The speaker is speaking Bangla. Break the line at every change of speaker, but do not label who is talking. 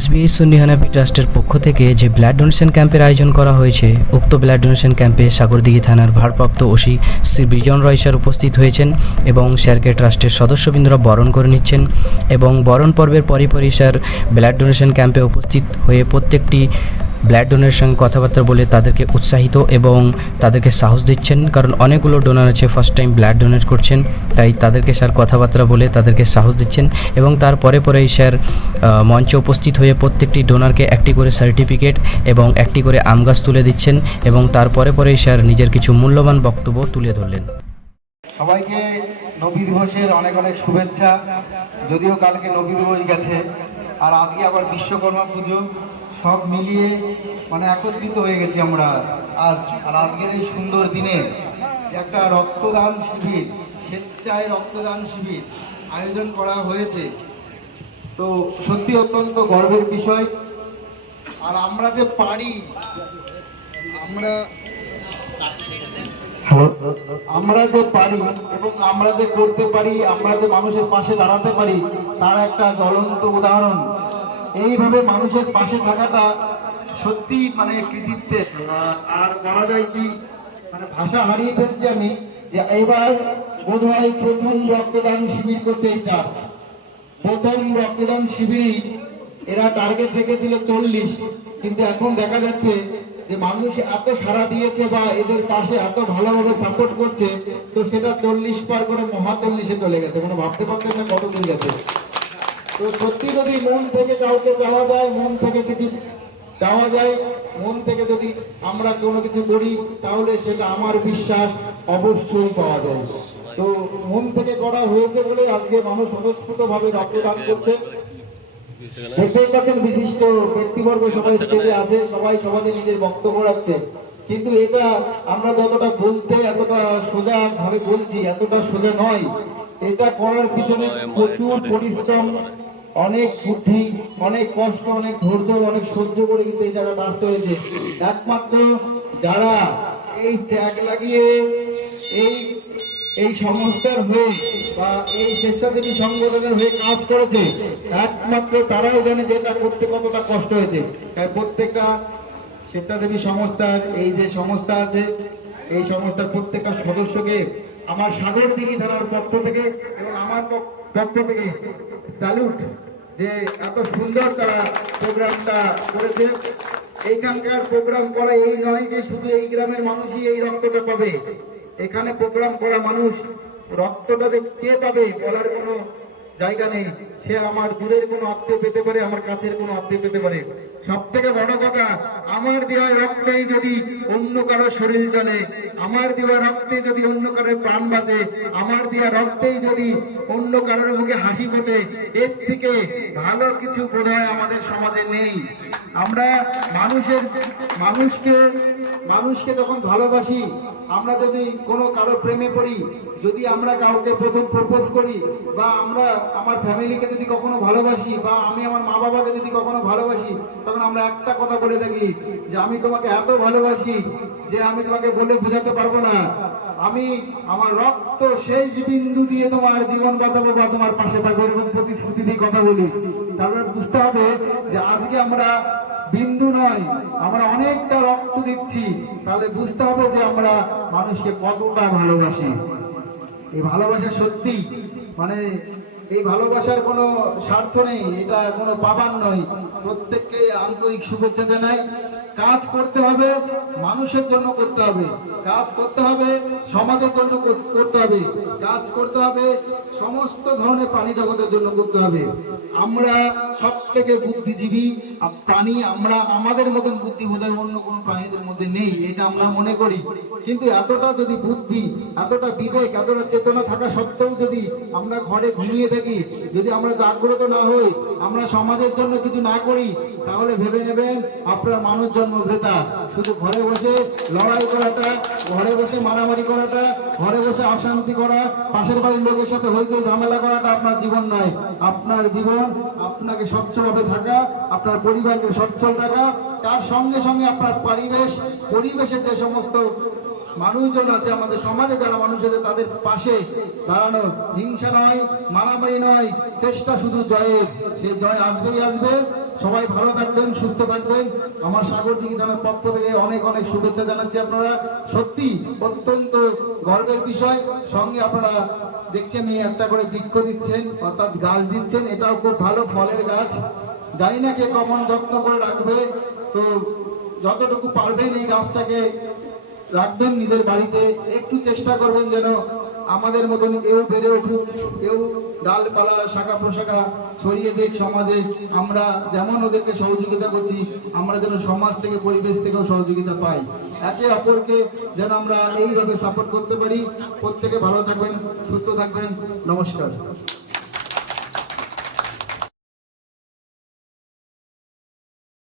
এসবিআই সুন্নি হানাফি ট্রাস্টের পক্ষ থেকে যে ব্লাড ডোনেশন ক্যাম্পের আয়োজন করা হয়েছে, উক্ত ব্লাড ডোনেশন ক্যাম্পে সাগরদিঘি থানার ভারপ্রাপ্ত ওসি শ্রী বিজন রয় স্যার উপস্থিত হয়েছেন এবং স্যারকে ট্রাস্টের সদস্যবৃন্দরা বরণ করে নিচ্ছেন এবং বরণ পর্বের পরই পরই স্যার ব্লাড ডোনেশন ক্যাম্পে উপস্থিত হয়ে প্রত্যেকটি ব্লাড ডোনারের সঙ্গে কথাবার্তা বলে তাদেরকে উৎসাহিত এবং তাদেরকে সাহস দিচ্ছেন, কারণ অনেকগুলো ডোনার আছে ফার্স্ট টাইম ব্লাড ডোনেট করছেন, তাই তাদেরকে স্যার কথাবার্তা বলে তাদেরকে সাহস দিচ্ছেন এবং তার পরে পরেই স্যার মঞ্চে উপস্থিত হয়ে প্রত্যেকটি ডোনারকে একটি করে সার্টিফিকেট এবং একটি করে আম গাছ তুলে দিচ্ছেন এবং তারপরে পরেই স্যার নিজের কিছু মূল্যবান বক্তব্য তুলে ধরলেন।
সবাইকে নবী দিবসের অনেক অনেক শুভেচ্ছা। যদিও কালকে নবী দিবস গেছে, আর আজকে আবার বিশ্বকর্মা পুজো। সব মিলিয়ে মানে একত্রিত হয়ে গেছি আমরা আজ। আর আজকের এই সুন্দর দিনে একটা রক্তদান শিবির স্বেচ্ছায় রক্তদান শিবির আয়োজন করা হয়েছে। তো সত্যি অত্যন্ত গর্বের বিষয়। আর আমরা যে পারি আমরা আমরা যে পারি এবং আমরা যে করতে পারি আমরা যে মানুষের পাশে দাঁড়াতে পারি তার একটা জ্বলন্ত উদাহরণ। এইভাবে মানুষের পাশে থাকাটা সত্যি মানে কৃতিত্বের। আর বলা যায় কি মানে ভাষা হারিয়ে ফেলছি আমি যে এবার বোধ হয় প্রথম রক্তদান শিবির করছে এই প্রথম রক্তদান শিবিরই এরা টার্গেট রেখেছিল চল্লিশ। কিন্তু এখন দেখা যাচ্ছে যে মানুষ এত সাড়া দিয়েছে বা এদের পাশে এত ভালোভাবে সাপোর্ট করছে, তো সেটা চল্লিশ পার করে মহা চল্লিশে চলে গেছে। মানে ভাবতে পারছেন না কত দূর গেছে? তো সত্যি যদি মন থেকে কাউকে চাওয়া যায় মন থেকে কিছু চাওয়া যায় মন থেকে যদি আমরা কোনো কিছু করি তাহলে সেটা আমার বিশ্বাস অবশ্যই পাওয়া যায়। তো মন থেকে করা হয়েছে বলে আজকে মানুষ স্বতঃস্ফূর্ত ভাবে রক্তদান করছে। দেখতেই পাচ্ছেন বিশিষ্ট ব্যক্তিবর্গ সবাই স্টেজে আছে সবাই সবাই নিজের বক্তব্য রাখছে। কিন্তু এটা আমরা যতটা বলতে এতটা সোজা ভাবে বলছি এতটা সোজা নয়। এটা করার পিছনে প্রচুর পরিশ্রম অনেক বুদ্ধি, অনেক কষ্ট, অনেক ধৈর্য, অনেক সহ্য করে কিন্তু এই জায়গাটা আসতে হয়েছে। একমাত্র যারা এই ট্যাগ লাগিয়ে এই এই সংস্থার হয়ে বা এই স্বেচ্ছাসেবী সংগঠনের হয়ে কাজ করেছে, একমাত্র তারাই জানে যে এটা করতে কতটা কষ্ট হয়েছে। তাই প্রত্যেকটা স্বেচ্ছাসেবী সংস্থার, এই যে সংস্থা আছে, এই সংস্থার প্রত্যেকটা সদস্যকে আমার সাগর দিঘি থানার পক্ষ থেকে এবং আমার পক- পক্ষ থেকে স্যালুট যে এত সুন্দর তারা প্রোগ্রামটা করেছে। এইখানকার প্রোগ্রাম করা এই নয় যে শুধু এই গ্রামের মানুষই এই রক্তটা পাবে। এখানে প্রোগ্রাম করা মানুষ রক্তটা কে পাবে বলার কোনো জায়গা নেই। সে আমার দূরের কোনো আত্মীয় পেতে পারে, আমার কাছের কোনো আত্মীয় পেতে পারে। সব থেকে বড় কথা, আমার দেওয়া রক্তেই যদি অন্য কারও শরীর চলে, আমার দেওয়া রক্তে যদি অন্য কারোর প্রাণ বাঁচে, আমার দেওয়া রক্তেই যদি অন্য কারোর মুখে হাসি ফোটে, এর থেকে ভালো কিছু বোধ হয় আমাদের সমাজে নেই। আমরা মানুষের, মানুষকে মানুষকে যখন ভালোবাসি আমরা যদি কোনো কারও প্রেমে পড়ি, যদি আমরা কাউকে প্রথম প্রপোজ করি, বা আমরা আমার ফ্যামিলিকে যদি কখনো ভালোবাসি, বা আমি আমার মা বাবাকে যদি কখনো ভালোবাসি, তখন আমরা একটা কথা বলে থাকি যে, আমি তোমাকে এত ভালোবাসি যে আমি তোমাকে বলে বোঝাতে পারব না। আমি আমার রক্ত শেষ বিন্দু দিয়ে তোমার জীবন বাঁচাবো বা তোমার পাশে থাকব, এরকম প্রতিশ্রুতি দিয়ে কথা বলি। তারপরে বুঝতে হবে যে, আজকে আমরা বিন্দু নয়, আমরা অনেকটা রক্ত দিচ্ছি। তাহলে বুঝতে হবে যে আমরা মানুষকে কতটা ভালোবাসি। এই ভালোবাসা সত্যি? মানে এই ভালোবাসার কোনো স্বার্থ নেই, এটা কোনো পাবার নয়। প্রত্যেককে আন্তরিক শুভেচ্ছা জানাই। কাজ করতে হবে, মানুষের জন্য করতে হবে। কাজ করতে হবে, সমাজের জন্য করতে হবে। কাজ করতে হবে, সমস্ত ধরনের প্রাণী জগতের জন্য করতে হবে। আমরা সব থেকে বুদ্ধিজীবী প্রাণী আমরা, আমাদের মতন বুদ্ধি বোধহয় অন্য কোনো প্রাণীদের মধ্যে নেই, এটা আমরা মনে করি। কিন্তু এতটা যদি বুদ্ধি, এতটা বিবেক, এতটা চেতনা থাকা সত্ত্বেও যদি আমরা ঘরে ঘুমিয়ে থাকি, যদি আমরা জাগ্রত না হই, আমরা সমাজের জন্য কিছু না করি, তাহলে ভেবে নেবেন আপনার মানুষ জন্ম ভ্রেতা শুধু ঘরে বসে লড়াই করাটা, ঘরে বসে মারামারি করাটা, ঘরে বসে অশান্তি করা, পাশের বাড়ির লোকের সাথে হইতে ঝামেলা করাটা আপনার জীবন নয়। আপনার জীবন আপনাকে স্বচ্ছভাবে থাকা, আপনার পরিবারকে সচ্ছল রাখা তার সঙ্গে সঙ্গে আপনার পরিবেশ পরিবেশের যে সমস্ত মানুষজন আছে আমাদের সমাজে, যারা মানুষ আছে, তাদের পাশে দাঁড়ানো হিংসা নয়, মারামারি নয়, চেষ্টা শুধু জয়ের। সে জয় আসবেই আসবে। সবাই ভালো থাকবেন, সুস্থ থাকবেন। আমার সাগর দিঘি থানার পক্ষ থেকে অনেক অনেক শুভেচ্ছা জানাচ্ছি আপনারা। সত্যি, অত্যন্ত গর্বের বিষয়। সঙ্গে আপনারা দেখছেন, এই একটা করে বৃক্ষ দিচ্ছেন, অর্থাৎ গাছ দিচ্ছেন। এটাও খুব ভালো ফলের গাছ। জানি না কে কমন যত্ন করে রাখবে। তো যতটুকু পারবেন এই গাছটাকে রাখবেন নিজের বাড়িতে। একটু চেষ্টা করবেন যেন আমাদের মতন এও বেড়ে উঠুক, এও ডালপালা, শাখা পোশাখা ছড়িয়ে দিক সমাজে। আমরা যেমন ওদেরকে সহযোগিতা করছি, আমরা যেন সমাজ থেকে, পরিবেশ থেকেও সহযোগিতা পাই। একে অপরকে যেন আমরা এইভাবে সাপোর্ট করতে পারি। প্রত্যেকে ভালো থাকবেন, সুস্থ থাকবেন। নমস্কার।